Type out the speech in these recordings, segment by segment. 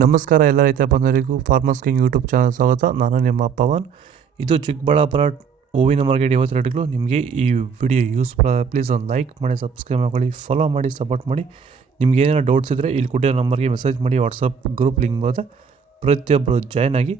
ನಮಸ್ಕಾರ ಎಲ್ಲ ರೈತ ಬಂಧುಗಳಿಗೂ ಫಾರ್ಮರ್ಸ್ ಕಿಂಗ್ ಯೂಟ್ಯೂಬ್ ಚಾನಲ್ ಸ್ವಾಗತ. ನಾನು ನಿಮ್ಮ ಪವನ್. ಇದು ಚಿಕ್ಕಬಳ್ಳಾಪುರ ಹೂವಿನ ಮಾರ್ಕೆಟ್ 50 ರೇಟ್ಗಳು. ನಿಮಗೆ ಈ ವಿಡಿಯೋ ಯೂಸ್ಫುಲ್ ಆದರೆ ಪ್ಲೀಸ್ ಒಂದು ಲೈಕ್ ಮಾಡಿ, ಸಬ್ಸ್ಕ್ರೈಬ್ ಮಾಡ್ಕೊಳ್ಳಿ, ಫಾಲೋ ಮಾಡಿ, ಸಪೋರ್ಟ್ ಮಾಡಿ. ನಿಮ್ಗೆ ಏನಾದ್ರು ಡೌಟ್ಸ್ ಇದ್ದರೆ ಇಲ್ಲಿ ಕೊಟ್ಟಿರೋ ನಂಬರ್ಗೆ ಮೆಸೇಜ್ ಮಾಡಿ. ವಾಟ್ಸಪ್ ಗ್ರೂಪ್ ಲಿಂಕ್ ಬರುತ್ತೆ, ಪ್ರತಿಯೊಬ್ಬರು ಜಾಯ್ನ್ ಆಗಿ.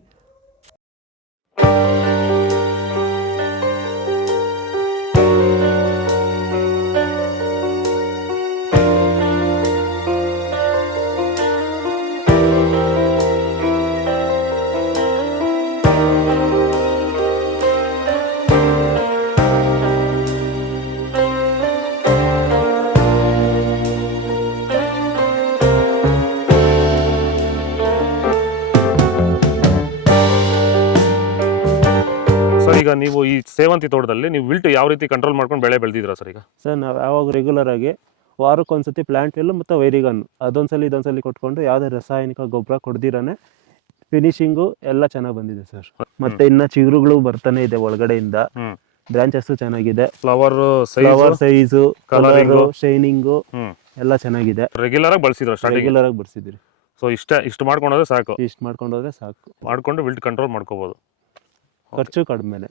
ಸರ್, ಈಗ ನೀವು ಈ ಸೇವಂತಿ ತೋಟದಲ್ಲಿ ನೀವು ವಿಲ್ಟ್ ಯಾವ ರೀತಿ ಕಂಟ್ರೋಲ್ ಮಾಡ್ಕೊಂಡು ಬೆಳೆ ಬೆಳೆದಿದ್ದೀರಾ ಸರ್? ಈಗ ಸರ್ ನಾವು ಯಾವಾಗ ರೆಗ್ಯುಲರ್ ಆಗಿ ವಾರಕ್ಕೊಂದ್ಸತಿ ಪ್ಲಾಂಟ್ ಎಲ್ಲು ಮತ್ತು ವೈರಿಗನ್ ಅದೊಂದ್ಸಲಿ ಇದೊಂದ್ಸಲಿ ಕೊಟ್ಕೊಂಡು ಯಾವುದೇ ರಾಸಾಯನಿಕ ಗೊಬ್ಬರ ಕೊಡ್ದಿರಾನೆ ಫಿನಿಶಿಂಗು ಎಲ್ಲ ಚೆನ್ನಾಗಿ ಬಂದಿದೆ ಸರ್. ಮತ್ತೆ ಇನ್ನ ಚಿಗುರುಗಳು ಬರ್ತಾನೆ ಇದೆ ಒಳಗಡೆಯಿಂದ. ಬ್ರಾಂಚಸ್ ಚೆನ್ನಾಗಿದೆ, ಫ್ಲವರ್ ಸೈಜು, ಕಲರು, ಶೈನಿಂಗು ಎಲ್ಲ ಚೆನ್ನಾಗಿದೆ. ರೆಗ್ಯುಲರ್ ಆಗಿ ಬಳಸಿದ್ರು ಸ್ಟಾರ್ಟಿಂಗ್? ರೆಗ್ಯುಲರ್ ಆಗಿ ಬರ್ಸಿದ್ರಿ. ಸೊ ಇಷ್ಟು ಮಾಡ್ಕೊಂಡ್ರೆ ಸಾಕು. ಇಷ್ಟು ಮಾಡ್ಕೊಂಡೋದ್ರೆ ಸಾಕು, ಮಾಡ್ಕೊಂಡು ವಿಲ್ಟ್ ಕಂಟ್ರೋಲ್ ಮಾಡ್ಕೋಬಹುದು. ಖರ್ಚು ಕಡಿಮೆನೆ.